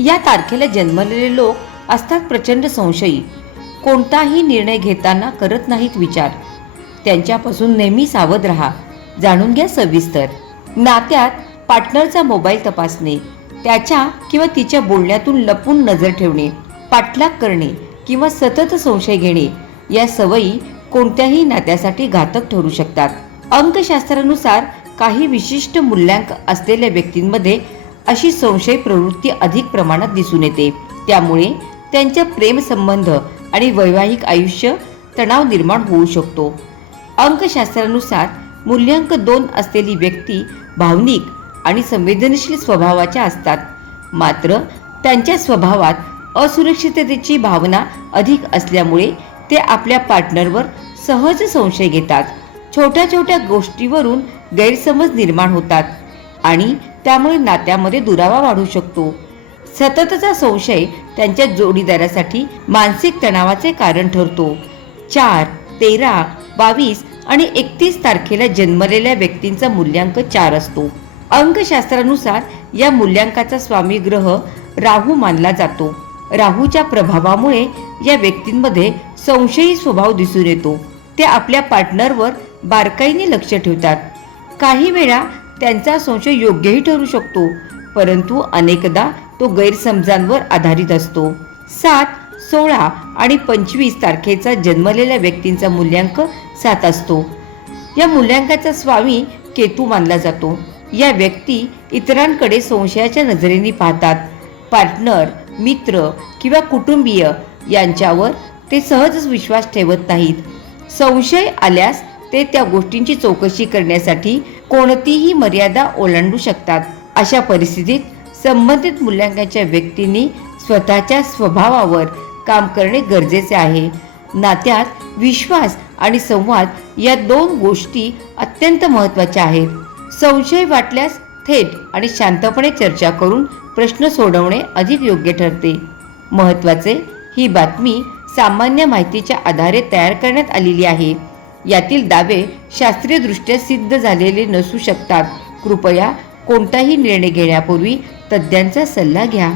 या तारखेला जन्मलेले लोक असतात प्रचंड संशयी. कोणताही निर्णय घेताना करत नाहीत विचार. त्यांच्यापासून नेहमी सावध राहा. जाणून घ्या सविस्तर. नात्यात पार्टनरचा मोबाईल तपासणे, त्याच्या किंवा तिच्या बोलण्यातून लपून नजर ठेवणे, पाठलाग करणे किंवा सतत संशय घेणे या सवयी कोणत्याही नात्यासाठी घातक ठरू शकतात. अंकशास्त्रानुसार काही विशिष्ट मूल्यांक असलेल्या व्यक्तींमध्ये अशी संशय प्रवृत्ती अधिक प्रमाणात दिसून येते. त्यामुळे त्यांच्या प्रेमसंबंध आणि वैवाहिक आयुष्य तणाव निर्माण होऊ शकतो. अंकशास्त्रानुसार मूल्यांक 2 असलेली व्यक्ती भावनिक आणि संवेदनशील स्वभावाच्या असतात. मात्र त्यांच्या स्वभावात असुरक्षिततेची भावना अधिक असल्यामुळे ते आपल्या पार्टनरवर सहज संशय घेतात. छोट्या छोट्या गोष्टीवरून गैरसमज निर्माण होतात आणि त्यामुळे नात्यामध्ये दुरावा वाढू शकतो. सततचा संशय त्यांच्या जोडीदारासाठी मानसिक तणावाचे कारण ठरतो. 4, 13, 22 आणि 31 तारखेला जन्मलेल्या व्यक्तींचा मूल्यांक 4 असतो. अंकशास्त्रानुसार या मूल्यांकाचा स्वामी ग्रह राहू मानला जातो. राहूच्या प्रभावामुळे या व्यक्तींमध्ये संशयी स्वभाव दिसून येतो. ते आपल्या पार्टनरवर बारकाईने लक्ष ठेवतात. काही वेळा त्यांचा संशय योग्यही ठरू शकतो, परंतु अनेकदा तो गैरसमजांवर आधारित असतो. 7, 16 आणि 25 तारखेचा जन्मलेल्या व्यक्तींचा मूल्यांक 7 असतो. या मूल्यांकाचा स्वामी केतू मानला जातो. या व्यक्ती इतरांकडे संशयाच्या नजरेने पाहतात. पार्टनर, मित्र किंवा कुटुंबीय यांच्यावर ते सहजच विश्वास ठेवत नाहीत. संशय आल्यास ते त्या गोष्टींची चौकशी करण्यासाठी कोणतीही मर्यादा ओलांडू शकतात. अशा परिस्थितीत संबंधित मूल्यांकाच्या व्यक्तींनी स्वतःच्या स्वभावावर काम करणे गरजेचे आहे. नात्यात विश्वास आणि संवाद या 2 गोष्टी अत्यंत महत्त्वाच्या आहेत. संशय वाटल्यास थेट आणि शांतपणे चर्चा करून प्रश्न सोडवणे अधिक योग्य ठरते. महत्त्वाचे, ही बातमी सामान्य माहितीच्या आधारे तयार करण्यात आलेली आहे. यातील दावे शास्त्रीयदृष्ट्या सिद्ध झालेले नसू शकतात. कृपया कोणताही निर्णय घेण्यापूर्वी तज्ज्ञांचा सल्ला घ्या.